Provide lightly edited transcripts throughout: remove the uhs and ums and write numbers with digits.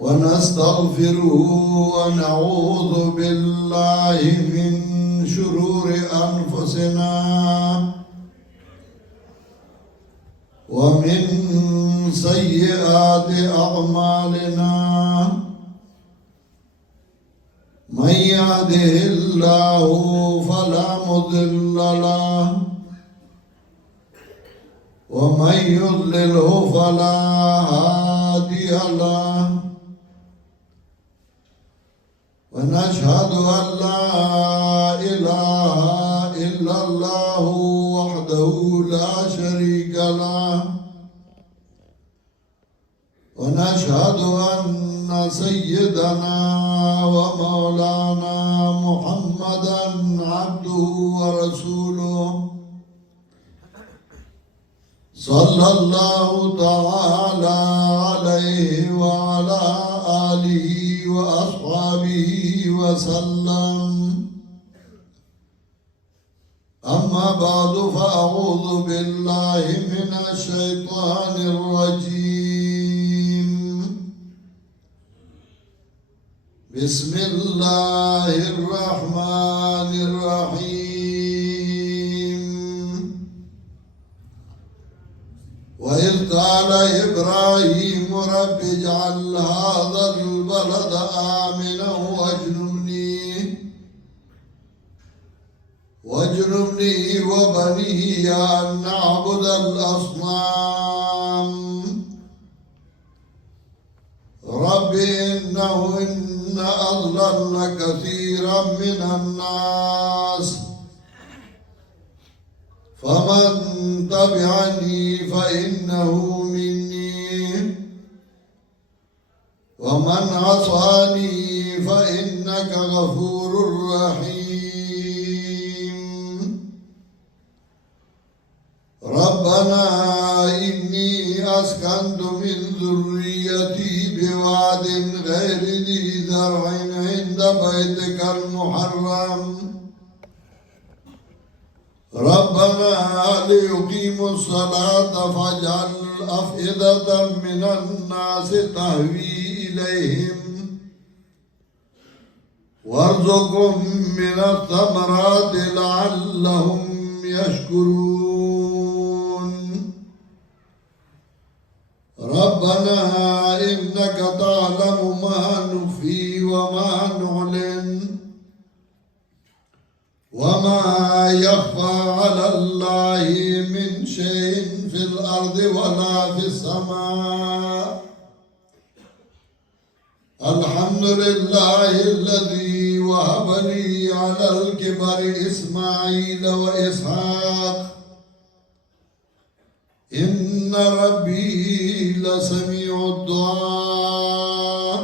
ونستغفره ونعوذ بالله من شرور أنفسنا ومن سيئات أعمالنا من يهده الله فلا مضل له ومن يضلله فلا هادي له ونشهد أن لا إله إلا الله وحده لا شريك له ونشهد أن سيدنا ومولانا محمدا عبده ورسوله صلى الله تعالى عليه وعلى آله وأصحابه وسلم أما بعد فأعوذ بالله من الشيطان الرجيم بسم الله الرحمن الرحيم وإذ قال إبراهيم رب اجعل هذا البلد آمنا واجنبني وبني أن نعبد الأصنام رب إن أضللن كثيرا من الناس فمن تبعني فإنه مني ومن عصاني فإنك غفور رحيم ربنا إني أسكنت من ذريتي بواد غير ذي زرع عند بيتك المحرم ربنا ليقيموا الصلاة فاجعل أفئدة من الناس تهوي إليهم وارزقهم من الثمرات لعلهم يشكرون ربنا إنك تعلم ما نخفي وما نعلن وما يخفى على الله من شيء في الأرض ولا في السماء الحمد لله الذي وهب لي على الكبر إسماعيل وإسحاق إن ربي لسميع الدعاء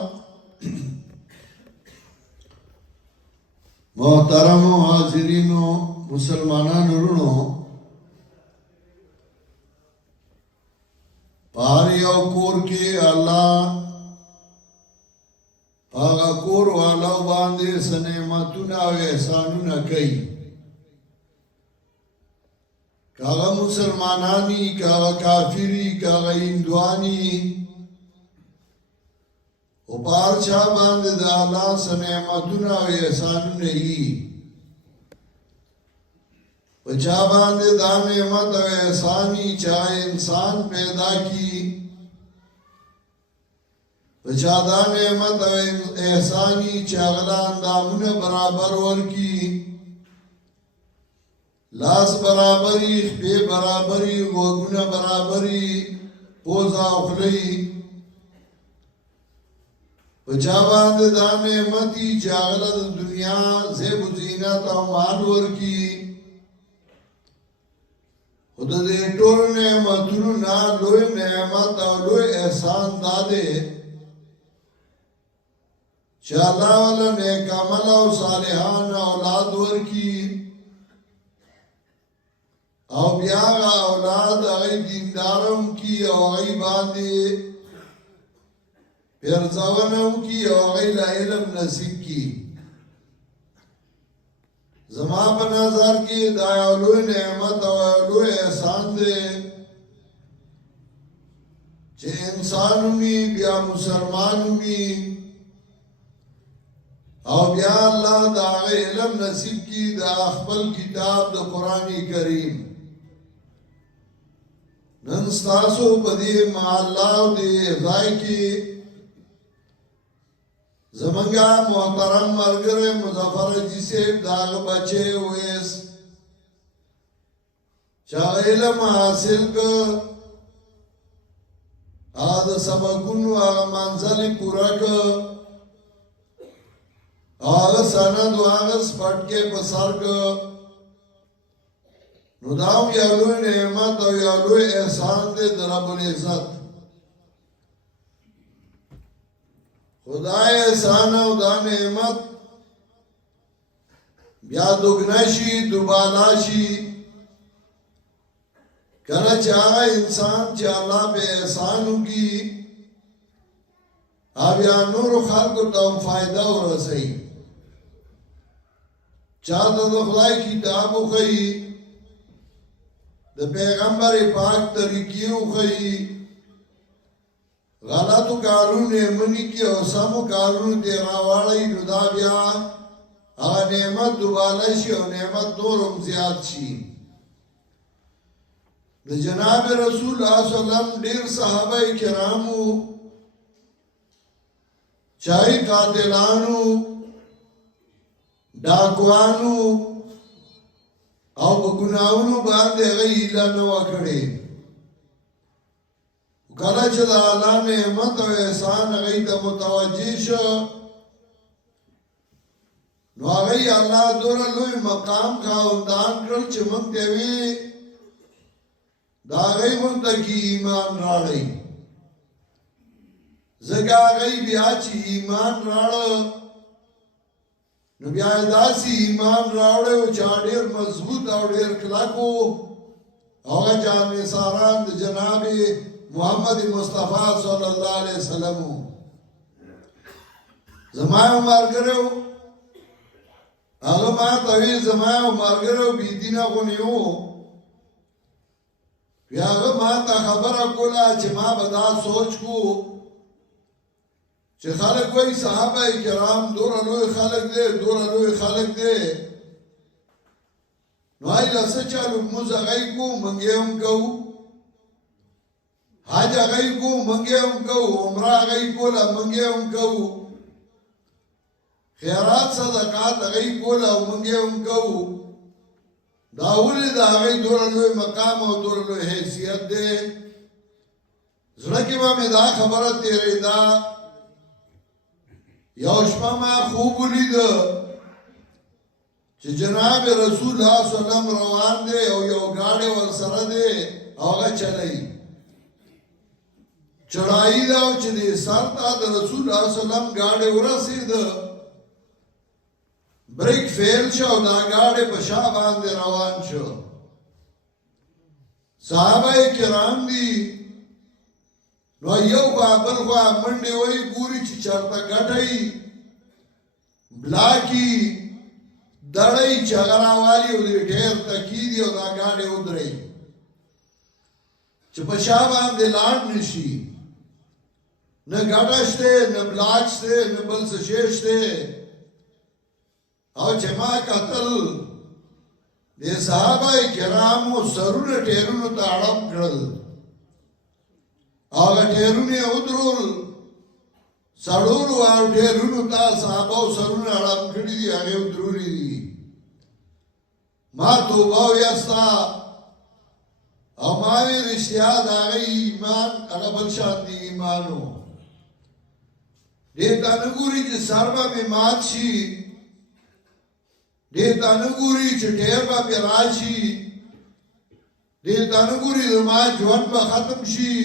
محترم حاضرین مسلمانانو ورونو پار یو کور کې الله هغه کور والا باندې سنعمتونه او احسانونه کوي کاغه مسلمانانی کاغه کافری کاغه هندوانی او بار چا باندې د الله سنعمتونه او احسانونه یي په چا باندې د نعمت او احسانی چا انسان پیدا کی په چا د نعمت او احسانی چا غلا اندامونه برابر ورکی لاس برابری خپې برابری وګونه برابری پوزا خلی بچا باندې دا نعمتي چاغله د دنیا زیب زینت او مال ورکی خدای دې ټول نعمتونو نه لوی نعمت او لوی احسان داده چې الله ول نیک عمل او صالحان اولاد ورکی او بیا اولاد هغه دیندارم کی او هغه باندې پیرزاونم کی او غیل علم نصیب کی زما په نظر کې دا یو لوی نعمت او لوی احسان دی چې انسان وي بیا مسلمان وي او بیا الله دا علم نصیب کی دا خپل کتاب د قرآن کریم نن ستاسو په دې محله او دې ځای کې زمونږه محترم ملګری مظفر حاجي صاحب د هغه بچی ویس چې علم حاصل کړ هغه د سبقونو هغه منزل پوره کړ هغه سند و هغه سپټکې په سر کړ نو دا یو لوی نعمت او یو لوی احسان دی د رب العزت خدای احسان او دا نعمت بیا دوگنا شي دوبالا شي کله چې هغه انسان چې الله په احسان وکړي بیا نور خلکو ته فائدہ ورسوي چاته د خدای کتاب وښيي د پیغمبر پاک طریقې وښيي غلطو کارونه منی کی او سمو کارونه دی راوړی نو دا بیا هغه نعمت دوباله شي او نعمت نورم زیات شي د جناب رسول الله صلی الله علیه وسلم ډیر صحابه کرامو چای قاتلانو ډاکوانو او په ګناونو باندې هغه ایله نه وکړي کله چې د الله نعمت او احسان هغه ته متوجه شو نو هغه الله دوره لوی مقام خاوندان کړ چې موږ ته وی دا هغه مونږ ته کې ایمان راړی زګا هغه بیا چې ایمان راړ نو بیا داسې ایمان راوړی او چې ډېر مضبوط او ډېر کلکو هغه جامع ساران د جناب محمد مصطفی صلی الله علیه وسلم زما مارګرو هغه ما ته وی زما مارګرو بي دینه غونیو بیا هغه ما ته خبره کوله چې ما به دا سوچ کو چې خلک وایي صحابه کرام دوره لوی خلک دی دوره لوی خلک دی نو ایله څه چالو موږ هغه کو منګې هم کوو حج هغه کو منګې هم کوو عمره هغه کوله منګې هم کوو خیرات صدقات هغه کوله او منګې هم کوو دا ولې دا هغه دوره لوی مقام او دوره لوی حیثیت دی زړه کې به مې دا خبره تېرېده یو شپه ما خوب ولیده چې جناب رسول الله صلی الله علیه وسلم روان دی او یو ګاډی ورسره دی او هغه چلوي چړایي دا چې د سر ته د رسول الله صلی الله علیه وسلم ګاډی ورسېده بریک فیل شو دا ګاډی په شا باندې روان شو صحابه کرام دي نو یو بابل خوا منډې وای ګوري چې چرته ګټای بلاکی دړی چغراوالي او دې ډېر تکی دی او دا ګاډي ودرې چې په شا باندې لاړ نشي نه ګټاشته نه بلاچته نه بل څه شېشته او چې ما قتل دې صحابه کرامو سرونه ټیرونو ته اړم کړل هغه ټیرونه ودرول سړولو او ټیرونو ته صحابه سرونه اړم کړی دي هغه ودرولي دي ما توبه ویستا او ما وی رشتیا دا هغه ایمان هغه بل شان دی ایمانو دې ته نه ګوري چې سر به مات شي دې ته نه ګوري چې ټیر به راشي دې ته نه ګوري ما ژوند به ختم شي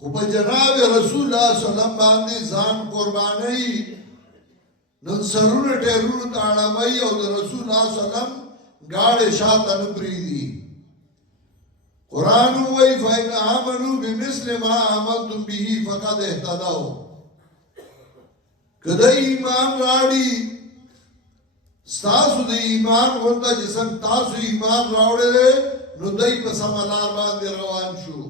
خو په جناب رسول الله صلی الله علیه وسلم باندې ځان قرباني نن سرونه ټیرونو ته اړمای او د رسول الله صلی الله علیه وسلم ګاډه شاته نه پریدي قرآن وی فإن آمنوا بمثل ما آمنتم به فقد اهتدوا کده ایمان راړي ستاسو د ایمان ورته چې څنګه تاسو ایمان راوړل نو دای په سملار باندې روان شو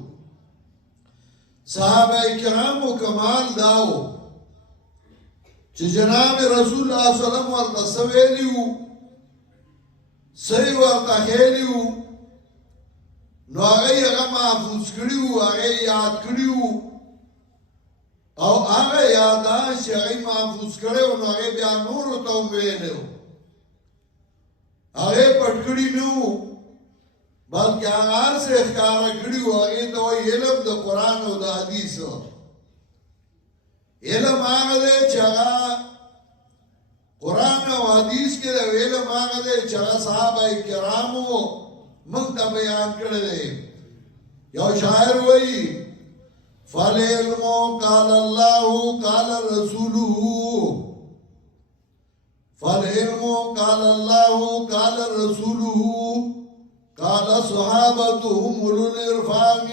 صحابه کرامو کمال داو چې جناب رسول الله صلی الله علیه وسلم ورته سویلیو صحیح ورته خیلیو نو هغه محفوظ کړیو هغه یاد کړیو او هغه یاداش چې هغه محفوظ کړیو نو هغه بیا نورو ته ویلو هغه پټ کړی نو بلکې هغه څه ښکارا کړیو هغه ته علم د قران او د حدیث علم هغه دی چې هغه قران او حدیث کې د علم هغه دی چې هغه صحابه کرامو موږ ته بیان کړی دی یو شاعر وایي فالعلم قال الله قال رسوله فالعلم قال الله قال رسوله قال صحابتهم اولو العرفان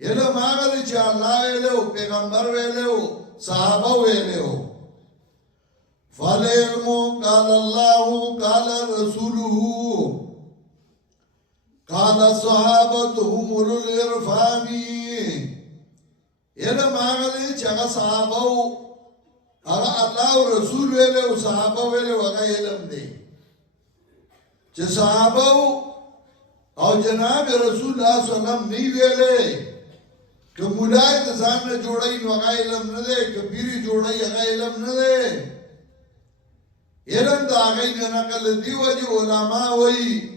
علم هغه دی چې الله ویلو پیغمبر ویلو صحابه ویلو فالعلم قال الله قال رسوله قال صحابتهم اولو العرفان علم هغه دی چې هغه صحابه هغه الله او رسول ویلو صحابه ویلو هغه علم دی چې صحابه او جناب رسول الله صلی الله علیه وسلم نه ویلې که مولای د ځان نه جوړای نو هغه علم نه دی که پیری جوړای هغه علم نه دی علم دا هغه نه نقل دی وجه علما وایي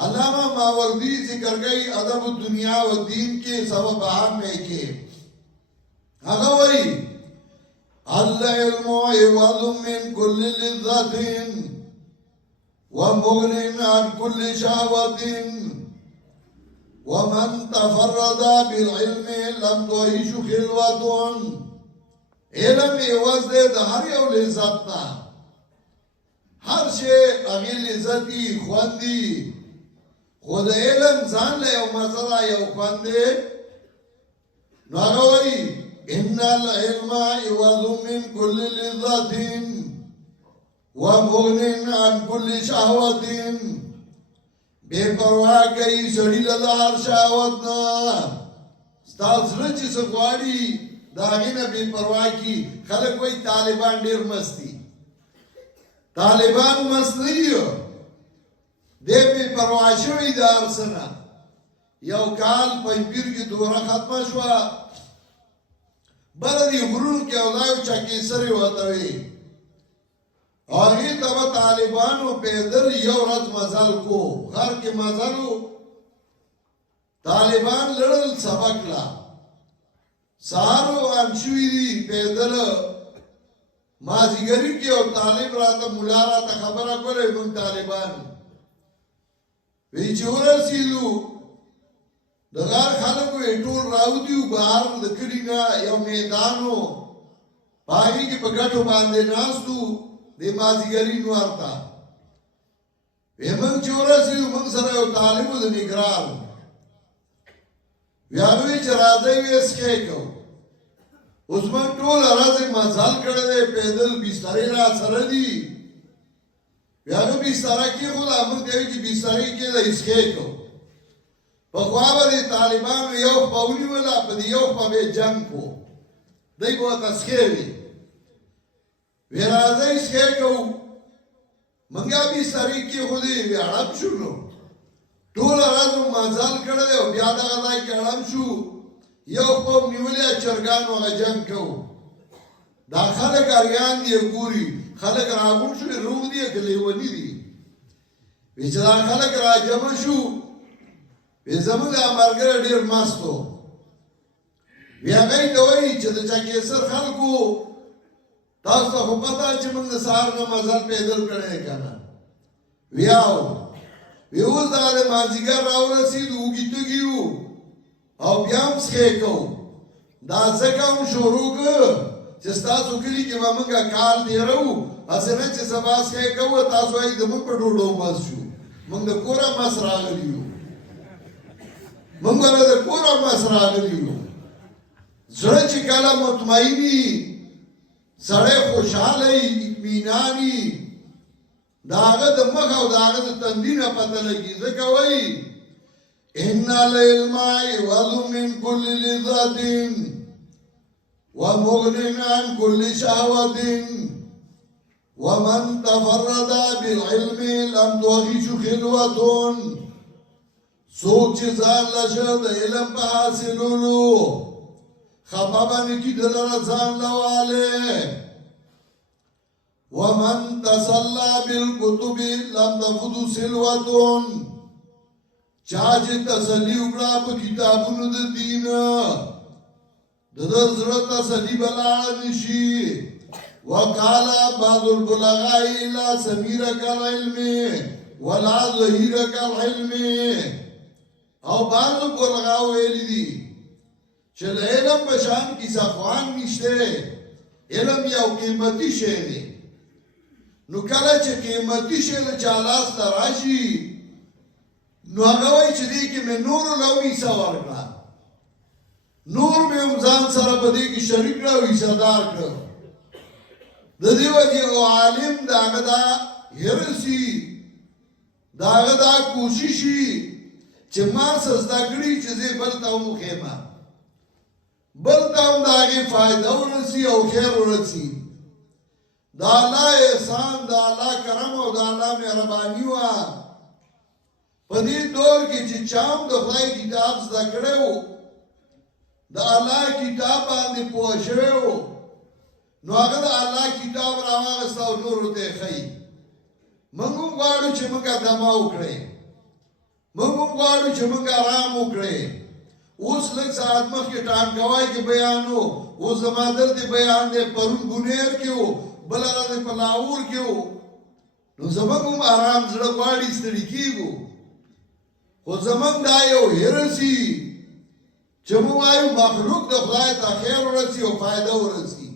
علامہ ماوردی ذکر گئی ادب دنیا و دین کے سبب عام میں کے اغوئی العلم عوض من كل لذة ومغن عن كل شهوة ومن تفرد بالعلم لم تعيش خلوة علم عوض دے دا ہر یو لذت نا ہر شے اغی لذتی خواندی خود علم ځان له یو مزه یو خوند نو هغه وایي ان العلم عوض من كل لذة ومغن عن كل شهوة بے پروا کوي سړی له هر شهوت نه ستاسو زړه چې څه غواړي د هغې نه بې پروا کي خلک وایي طالبان ډېر مست دي طالبان مست نه دي دی بی پروا شوی د هر څه نه یو کال پنځپیر کې دوره ختمه شوه بله دې غرونو کې یو ځای و چکېسرې ورته وي هغې ته به طالبانو پیدل یو ورځ مزل کو غر کې مزل و طالبان لړل سبق لا سهار روان شوي دي پیدل مازدیګري کې یو طالب راته ملا راته خبره کوله موږ طالبان وی چې ورسېدو د غار خلکو یې ټول راوتیو بهر د کلي نه یو میدان و په هغې کې په ګټو باندې ناست وو د مازدیګري نور ته وی موږ چې ورسېدو موږ سره یو طالب و د نګران وی هغه وی چې راځئ وی اسکی کوو اوس موږ ټوله ورځ مزل کړی دی پیدل بسترې را سره دي بیا نو بستره کې خو دا موږ دی چې بسترې کې د اسکی کو پخوا به د طالبانو یو خوا ونیوله په د یو خوا به یې جنګ کو دی به ورته اسکی وي وی راځئ اسکی کوو موږ بسترې کې خو دی وی اړم شو نو ټوله ورځ مو مزل کړی دی او بیا دغه ځای کې اړم شو یو خوا نیولې چرګانو هغه جنګ کوو دا خلک اریان دي ګوري خلک راغون شو روغ دي که لیوني دي وی چې دا خلک را جمع شو وی زموږ دا ملګری ډېر مست و وی هغوی ته وایي چې د چکېسر خلکو تاسو ته خو پته چې موږ د سهار نه مزل پیدل کړی دی که نه وی او وی اوس دغه د مازدیګر راورسېدو اوږې تږي وو او بیا هم سکی کوو دا ځکه هم شروع که چې ستاسو کلي کې به موږ کال تېروو هسې نه چې سبا سکی کوو تاسو وایي زموږ په ډوډو مست شو موږ د کوره مست راغلي یو موږ به د کوره مست راغلي یو زړه چې کله مطمئن وي سړی خوشحاله وي اطمینان وي د هغه د مخ او د هغه د تندي نه پته لګي ځکه وایي إن العلم يعوض من كل لذة ومغن عن كل شهوة ومن تفرد بالعلم لم توغش خلوة سوچ ځان لشه د علم په حاصلولو خفه باندې کی دلته ځان لواله ومن تسلى بالكتب لم تفد سلوة چا چې تسلی وکړه په کتابونو د دین د زړه تسلی بلاړه نشي وقالا بعض البلغاء لا سمير كالعلم ولا ظهير كالعلم او بعض البلغاء ویلی دي چې د علم په شان کې صفوان نشته علم یو قیمتي شی دی نو کله چې قیمتي شی له چالاس ته راشي نو هغه وایي چې دې کې مې نور لو حصه ورکړه نور مې هم ځان سره په دې کې شریک کړه او حصهدار کړه د دې وجې او عالم د هغه دا هرسي د هغه دا کوششي چې ما څه زده کړي چې زه بل ته هم وښیم بل ته هم د هغې فایده ورسي او خیر ورسي د الله احسان د الله کرم او د الله مهرباني وه په دې دور کې چې چا هم د خدای کتاب زده کړی و د الله کتاب باندې پوه شوی و نو هغه د الله کتاب راواغسته او نورو ته یې ښیي موږ هم غواړو چې موږ دمه وکړئ موږ هم غواړو چې موږ ارام وکړئ اوس لږ ساعت مخکې ټانکوای کې بیان و اوس زما دلته بیان دی پرون بونیر کې و بله ورځ په لاهور کې و نو زموږ هم ارام زړه غواړي ستړي کېږو خو زموږ دا یو هرسي چې موږ وایو مخلوق د خدای ته خیر ورسي او فایده ورسي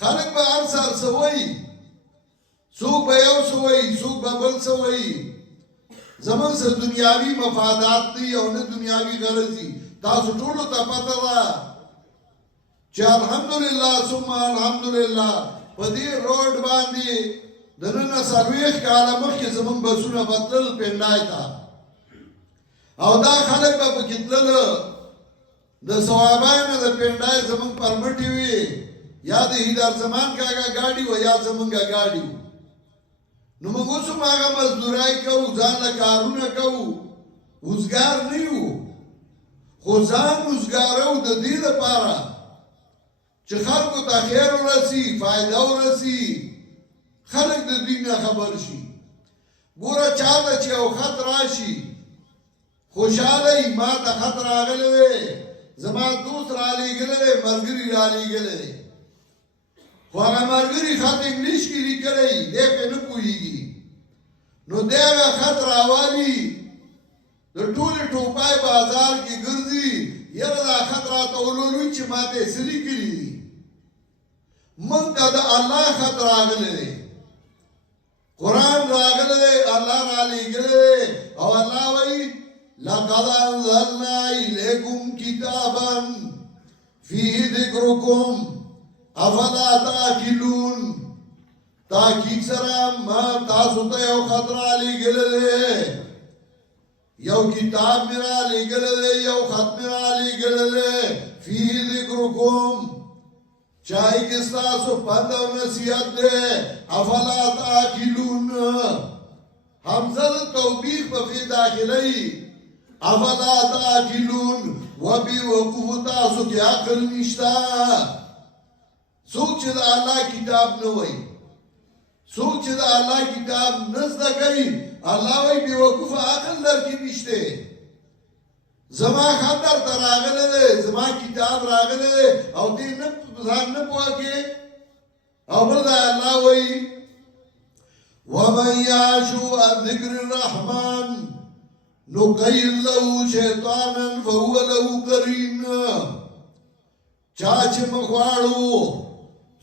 خلک به هر څه څه وایي څوک به یو څه وایي څوک به بل څه وایي زموږ څه دنیاوي مفادات دي او نه دنیاوي غرض دي تاسو ټولو ته پته ده چې الحمدلله ثم الحمدلله په دې روډ باندې د نن 40 کاله مخکې زموږ بسونه بدلل پنډای ته او دا خلک به پکې تلل د ثوابانو د پنډای زموږ پرمټي وي یا د هیدار زمان کاغه گاډي و یا زمونږه گاډي نو موږ اوس هم هغه مزدورای کوو ځان له کارونه کوو وزګار نه یو خو ځان وزګارو د دې لپاره چې خلکو ته خیر ورسي فایده ورسي خلک د دین نه خبر شي ګوره چاته چې یو خط راشي خوشحاله ما ته خط راغلی وی زما دوست رالیږلی دی ملګري رالیږلی دی خو هغه ملګري خط انګلیش کې لیکلی دی پرې نه پوهېږي نو دی هغه خط راوالي د ټولې ټوپای بازار کې ګرځي یاره دا خط راته ولولوي چې ما ته یې څه لیکلي دي موږ ته د الله خط راغلی دی قرآن راغلی دی الله رالیږلی دی او الله وایي لقد انزلنا الیکم کتابا فیه ذکرکم افلا تعقلون تحقیق سره ما تاسو ته یو خط رالیږلی دی یو کتاب مې رالیږلی دی یو خط مې رالیږلی دی فیه ذکرکم چای کې ستاسو پند او نصیحت دی افلا تعقلون حمزه د توبیخ په فی داخلی افلا تعقلون وبی وقوف تاسو کې عقل نشتا څوک چې د الله کتاب نه وایي څوک چې د الله کتاب نه زده کوي الله وایي بې وقوفه عقل در کې نشته زما خط درته راغلی دی زما کتاب راغلی دی او دې نه ځان نه پوه کې او بل دا الله وایي ومن یعشو عن ذکر الرحمن نقید له شیطانا فهو له قرین چا چې مخواړو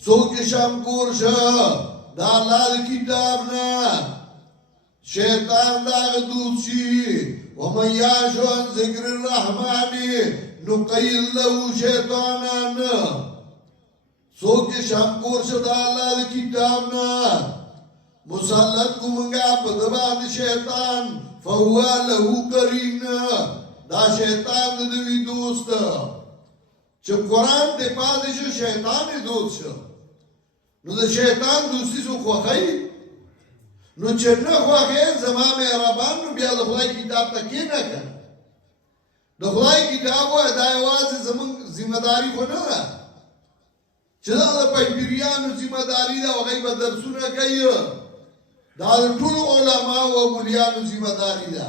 څوک شام کور شه د الله د کتاب نه شیطان دا دوست شي ومن یعش عن ذکر الرحمن نقید له شیطانا څوک شام کور شه د الله د کتاب نه مسلط کومنګا په د باندې شیطان فهو له قرین دا شیطان د دوی دوست چې قرآن ته پاتې شو شیطان یې دوست شو نو د شیطان دوستي څوک خوښوي نو چې نه خوښوې زما مهربان نو بیا د خدای کتاب ته کښېنه که د خدای کتاب وایه دا یوازې زموږ ذمهداري خو نه ده چې دا د پنجپیریانو ذمهداري ده هغوی به درسونه کوي دا د ټولو علماو او مولیانو ذمهداري ده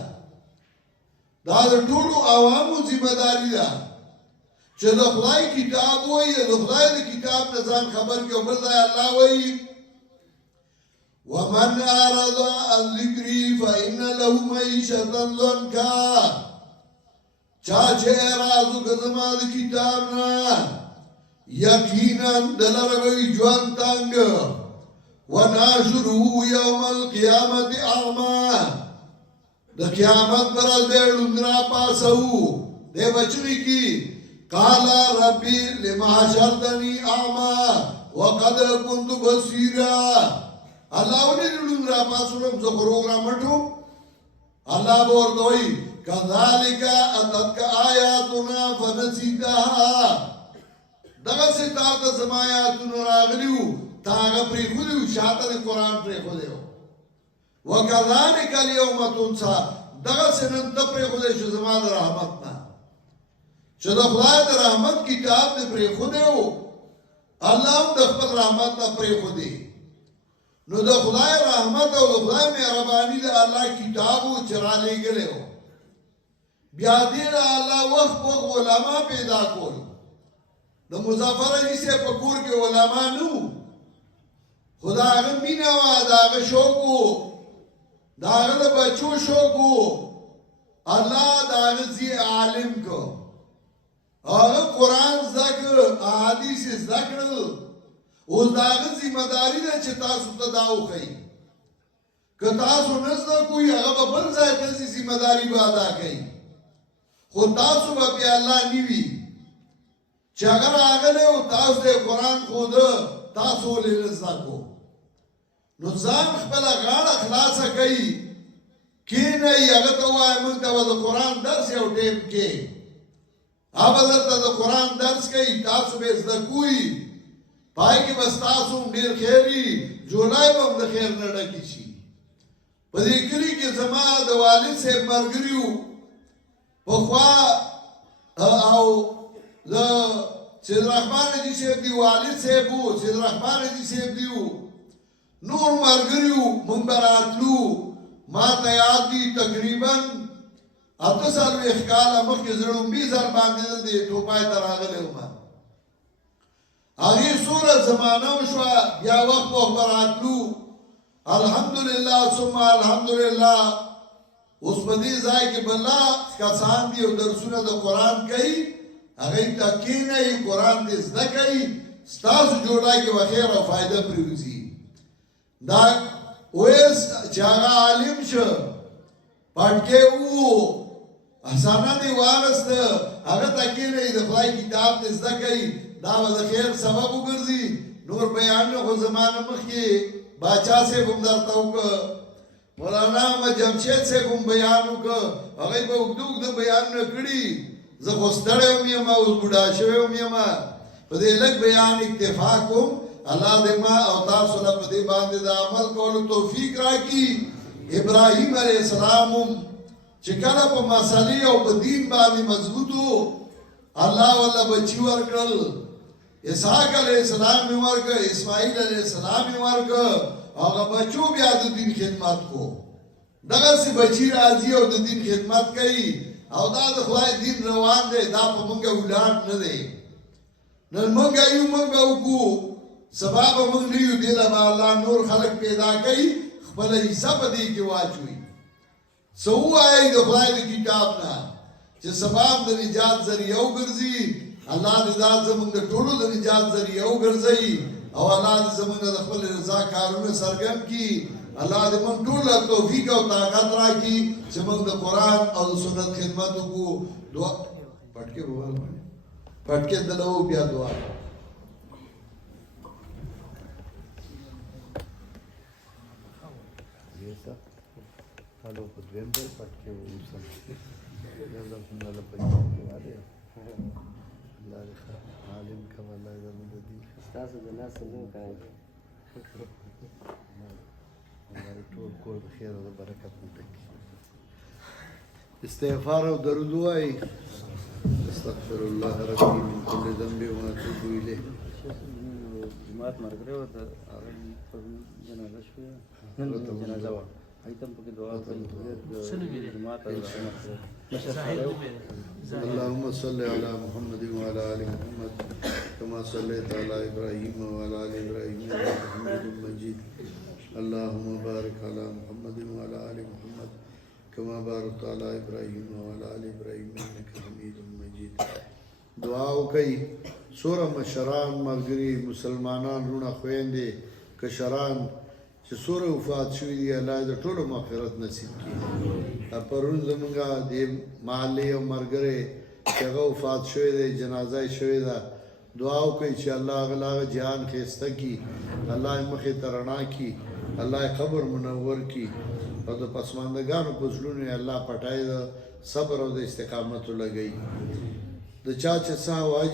دا د ټولو عوامو ذمهداري ده چې د خدای کتاب وایي د خدای د کتاب نه ځان خبر کړي او بل ځای الله وایي ومن أعرض عن ذکري فإن له معيشة ضنكا چا چې اعراض وکړي زما د کتاب نه یقینا دلته به ژوند تنګ ونحشره يوم القيامة أعمى د قیامت پر ورځ به ړوند راپاسو دی بچی کی قال ربي لما حشرتني أعمى وقد كنت بصيرا الله ولې ړوند راپاسولم زه خو روغ رامټو الله به ورته وایي كذلك أتتك آياتنا فنسيتها دغسې تا ته زما آیاتونه راغلي وو تا هغه پرېښودي وو شاته د قرآن پرېښودی وو وکذلک الیوم تنسا دغسې نن ته پرېښودی شو زما د رحمت نه چې د خدای د رحمت کتاب دې پرېښودی وو الله هم د خپل رحمت نه پرېښودی نو د خدای رحمت او د خدای مهرباني د الله کتاب وو چې رالېږلی وو بیا دې له الله وخت علما پیدا کول د مظفر علي صاحب په کور کې علما نه وو خو د هغه مینه وه د هغه شوق وو د هغه د بچو شوق وو الله د هغه زی عالم کو هغه قرآن زده کړ احادیث یې زده کړل اوس د هغه ذمهداري ده چې تاسو ته دا وښیي که تاسو نه زده کوئ هغه به بل ځای ته ځي ذمهداري به ادا کوي خو تاسو به بیا الله نه وي چې هغه راغلی او تاسو ته قرآن ښوده تاسو ولې نه زده کو نو ځان خپله غاړه خلاصه کوي کښېنئ هغه ته ووایه موږ ته به د قرآن درس یو ټیم کې هغه به درته د قرآن درس کوي تاسو به یې زده کوئ پای کې به ستاسو هم ډېر خیر وي جولای به هم د خیر نه ډکې شي په دې کلي کې زما د والد صاحب ملګري وو پخوا او د سید رحمان حاجي صاحب دی والد صاحب وو سید رحمان حاجي صاحب دی وو نور ملګري وو موږ به راتلو ما ته یاد دي تقریبا 48 کاله مخکې زه لومبي ځل باندې د ټوپای ته راغلی وم هغې څومره زمانه وشوه بیا وخت به راتلو الحمدلله ثم الحمدلله اوس په دې ځای کې بله کسان دي او درسونه د قرآن کوي هغوی ته کښېنئ قرآن دې زده کوي ستاسو جوړای کې به خیر او فایده پرېوځي دا اوس چې هغه عالم شو پټکې وو افسانه دې واغسته هغه ته کښېنئ د خدای کتاب دې زده کوي دا به د خیر سبب وګرځي نور بیانونه خو زمانه مخکې باچا صاحب هم درته وکړه مولانا احمد جمشید صاحب هم بیان وکړه هغوی به اوږده اوږده بیانونه کړي زه خو ستړی هم یم اوس بوډا شوی هم یم په دې لږ بیان اکتفا کوم الله دې ما او تاسو له په دې باندې د عمل کولو توفیق راکړي ابراهیم علیه السلام هم چې کله په مسلې او په دین باندې مضبوط وو الله والله بچي ورکړل اسحاق علیه السلام یې ورکړ اسماعیل علیه السلام یې ورکړ هغه بچو بیا د دین خدمت کو دغسې بچي راځي او د دین خدمت کوي او دا د خدای دین روان دی دا په موږ ولاړ نه دی نن موږ یو موږ به وکړو سبا به موږ نه یو دې له به الله نور خلک پیدا کوي خپله حصه په دې کې واچوي څه ووایئ د خدای د کتاب نه چې سبا هم د نجات ذریعه وګرځي الله دې دا زموږ د ټولو د نجات ذریعه وګرځوي او الله دې زموږ د خپل رضا کارونه څرګند کړي الله دې موږ ټول له توفیق او طاقت راکړي چې موږ د قرآن او د سنت خدمت وکړو دعا پټکې ووایه پټکې دلته بیا دعا کالو په دویم ځل پټ کې ووسم یو ځل خو نه له پیسې کې واده یم الله دې ښه عالم کړه الله دې زموږ د دین ستاسو د ناسو نه کوي الله دې ټول کور د خیر او د برکت نه ډک کړي استغفار او درود وایي استغفر الله ربي من كل ذنب واتوب اليه جماعت مرګره و د جنازه شوه جنازه و ایتم پکې دعا کوي جماعت اللهم صل على محمد وعلى ال محمد كما صليت على ابراهيم وعلى ال ابراهيم انك حميد مجيد اللهم بارك على محمد وعلى ال محمد كما باركت على ابراهيم وعلى ال ابراهيم انك حميد مجيد دعا وکي سوره مشران ملګری مسلمانان رونه خويندې کشران چې سوره وفات شوي دي الله دې ټولو مغفرت نصیب کړي پرون زمونږه د محلې یو ملګری چې هغه وفات شوی دی جنازه یې شوې ده دعا وکړئ چې الله هغه جهان ښایسته کړي الله یې مخې ته رڼا کړي الله یې قبر منور کړي او د پسماندګانو په زړونو یې الله پټای د صبر او د استقامت لګوي د چا چې څه وایي